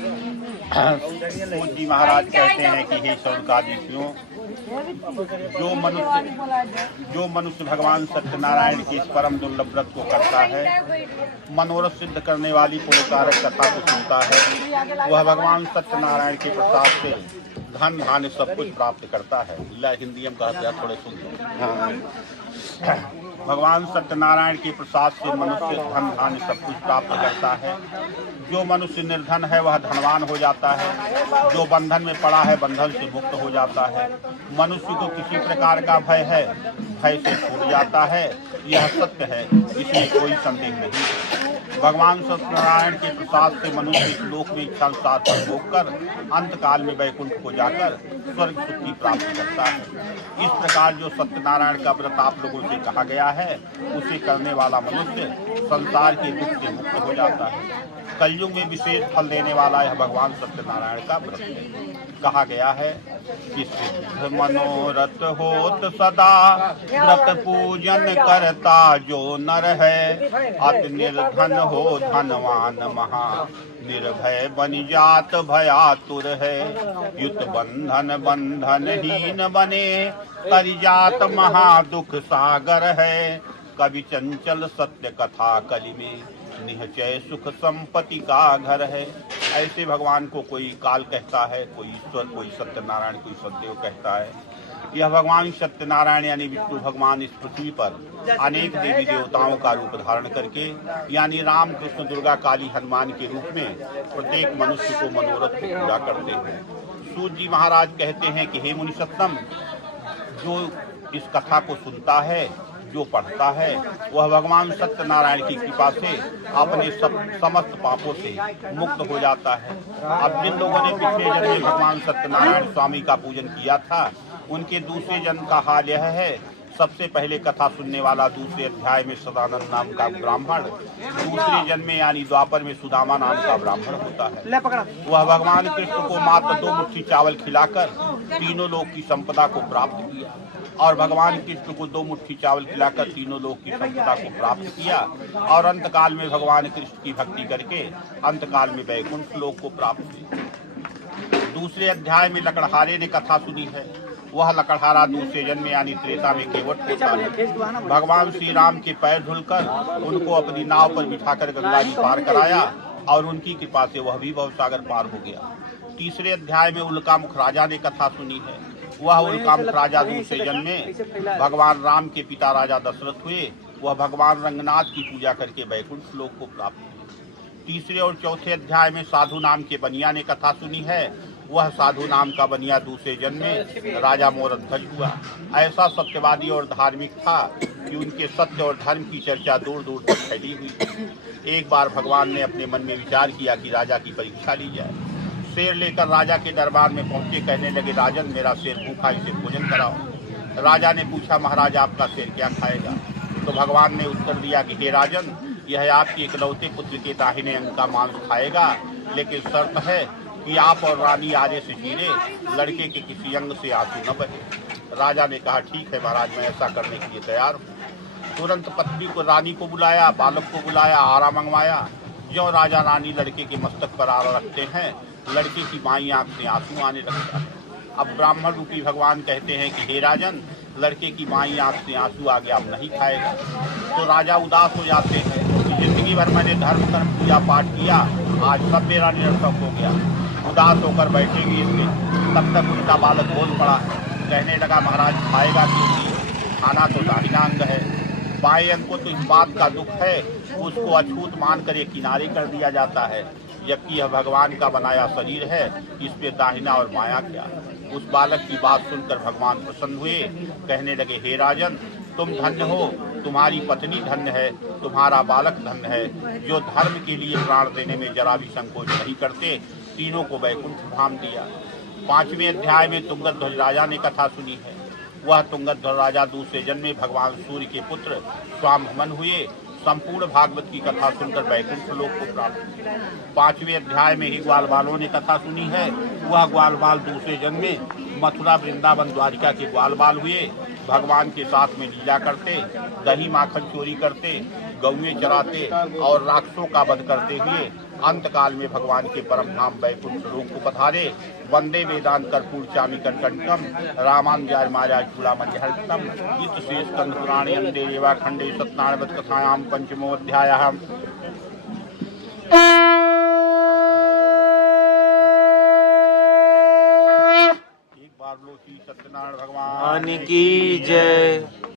पूज्य जी महाराज कहते हैं कि हे शौनकादित्यों, जो मनुष्य भगवान सत्यनारायण के इस परम दुर्लभ व्रत को करता है, मनोरथ सिद्ध करने वाली पुरस्कारक कथा को सुनता है, वह भगवान सत्यनारायण के प्रसाद से धन धान्य सब कुछ प्राप्त करता है। हिंदी में कहते थोड़े सुन लो। भगवान सत्यनारायण के प्रसाद से मनुष्य धन धान्य सब कुछ प्राप्त करता है। जो मनुष्य निर्धन है वह धनवान हो जाता है। जो बंधन में पड़ा है बंधन से मुक्त हो जाता है। मनुष्य को किसी प्रकार का भय है, भय से छूट जाता है। यह सत्य है, इसमें कोई संदेह नहीं। भगवान सत्यनारायण के प्रसाद से मनुष्य इस लोक में इच्छानुसार पर भोगकर अंतकाल में वैकुंठ को जाकर स्वर्ग सुख की प्राप्ति करता है। इस प्रकार जो सत्यनारायण का व्रत आप लोगों से कहा गया है, उसे करने वाला मनुष्य संसार के दुख से मुक्त हो जाता है। कलयुग में विशेष फल देने वाला यह भगवान सत्यनारायण का व्रत है। कहा गया है कि सिद्ध मनोरथ होत सदा, व्रत पूजन करता जो नर है। अति निर्धन हो धनवान महा, निर्भय बन जात भयातुर है। युत बंधन बंधनहीन बने, परिजात महा दुख सागर है। कवि चंचल सत्य कथा कलि में, निश्चय सुख संपत्ति का घर है। ऐसे भगवान को कोई काल कहता है, कोई ईश्वर, कोई सत्यनारायण, कोई सदैव कहता है। यह भगवान सत्यनारायण यानी विष्णु भगवान इस पृथ्वी पर अनेक देवी देवताओं का रूप धारण करके यानी राम, कृष्ण, दुर्गा, काली, हनुमान के रूप में प्रत्येक मनुष्य को मनोरथ को पूरा करते हैं। सूत जी महाराज कहते हैं कि हे मुनि सत्तम, जो इस कथा को सुनता है, जो पढ़ता है, वह भगवान सत्यनारायण की कृपा से अपने समस्त पापों से मुक्त हो जाता है। अब जिन लोगों ने पिछले जन्म में भगवान सत्यनारायण स्वामी का पूजन किया था, उनके दूसरे जन्म का हाल यह है। सबसे पहले कथा सुनने वाला दूसरे अध्याय में सदानंद नाम का ब्राह्मण, दूसरे जन्म में यानी द्वापर में सुदामा नाम का ब्राह्मण होता है। वह भगवान कृष्ण को मात्र 2 मुट्ठी चावल खिलाकर तीनों लोक की संपदा को प्राप्त किया और भगवान कृष्ण को 2 मुट्ठी चावल खिलाकर तीनों लोक की संपदा को प्राप्त किया और अंतकाल में भगवान कृष्ण की भक्ति करके अंतकाल में वैकुंठ लोक को प्राप्त किया। दूसरे अध्याय में लकड़हारे ने कथा सुनी है। वह लकड़हारा दूसरे जन्म यानी त्रेता में केवट होता है। भगवान श्री राम के पैर धुलकर उनको अपनी नाव पर बिठाकर गंगा जी पार कराया और उनकी कृपा से वह भी भवसागर पार हो गया। तीसरे अध्याय में उल्कामुख राजा ने कथा सुनी है। वह उल्कामुख राजा दूसरे जन्म में भगवान राम के पिता राजा दशरथ हुए। वह भगवान रंगनाथ की पूजा करके वैकुंठ लोक को प्राप्त हुए। तीसरे और चौथे अध्याय में साधु नाम के बनिया ने कथा सुनी है। वह साधु नाम का बनिया दूसरे जन्म में राजा मोरध्वज हुआ। ऐसा सत्यवादी और धार्मिक था कि उनके सत्य और धर्म की चर्चा दूर दूर तक फैली हुई। एक बार भगवान ने अपने मन में विचार किया कि राजा की परीक्षा ली जाए। शेर लेकर राजा के दरबार में पहुंचे। कहने लगे, राजन, मेरा शेर भूखा, इसे भोजन कराओ। राजा ने पूछा, महाराज आपका शेर क्या खाएगा? तो भगवान ने उत्तर दिया कि हे राजन, यह आपके इकलौते पुत्र के दाहिने अंग का मांस खाएगा, लेकिन शर्त है कि आप और रानी आगे से गिरे, लड़के के किसी अंग से आंसू न बहे। राजा ने कहा, ठीक है महाराज, मैं ऐसा करने के लिए तैयार हूँ। तुरंत पत्नी को, रानी को बुलाया, बालक को बुलाया, आरा मंगवाया। जो राजा रानी लड़के के मस्तक पर आरा रखते हैं, लड़के की बाईं आंख से आंसू आने लगता है। अब ब्राह्मण रूपी भगवान कहते हैं कि हे राजन, लड़के की बाईं आंख से आंसू आ गया, अब नहीं खाएगा। तो राजा उदास हो जाते हैं कि जिंदगी भर मैंने धर्म कर्म पूजा पाठ किया, आज सब मेरा निरर्थक हो गया। उदास होकर बैठेगी इसलिए। तब तक उनका बालक बोल पड़ा, कहने लगा, महाराज खाएगा क्यों नहीं? खाना तो दाहिना अंग है। बाएं अंग को तो इस बात का दुख है, उसको अछूत मानकर ये किनारे कर दिया जाता है, जबकि यह भगवान का बनाया शरीर है, इस पे दाहिना और बायां क्या। उस बालक की बात सुनकर भगवान प्रसन्न हुए। कहने लगे, हे राजन, तुम धन्य हो, तुम्हारी पत्नी धन्य है, तुम्हारा बालक धन्य है, जो धर्म के लिए प्राण देने में जरा भी संकोच नहीं करते। तीनों को वैकुंठ धाम दिया। 5वें अध्याय में तुंगध्वज राजा ने कथा सुनी है। वह तुंगध्वज राजा दूसरे जन्म में भगवान सूर्य के पुत्र स्वामभमन हुए। संपूर्ण भागवत की कथा सुनकर वैकुंठ लोक को प्राप्त हुए। 5वें अध्याय में ही ग्वाल बालों ने कथा सुनी है। वह ग्वाल बाल दूसरे जन्म में मथुरा, वृंदावन, द्वारिका के ग्वाल बाल हुए। भगवान के साथ में लीला करते, दही माखन चोरी करते, गौएं चराते और राक्षसों का वध करते हुए अंत काल में भगवान के परम धाम वैकुंठ लोक को पधारे। वंदे वेदांत कर्पूर चामिकर कंटकम रामानुजाय माया चूड़ामणिहर्षितम। इस शेष स्कंद पुराणे अंदे रेवा खंडे सत्यनारायण कथायाम पंचमोऽध्यायः। एक बार लो श्री सत्यनारायण भगवान की जय।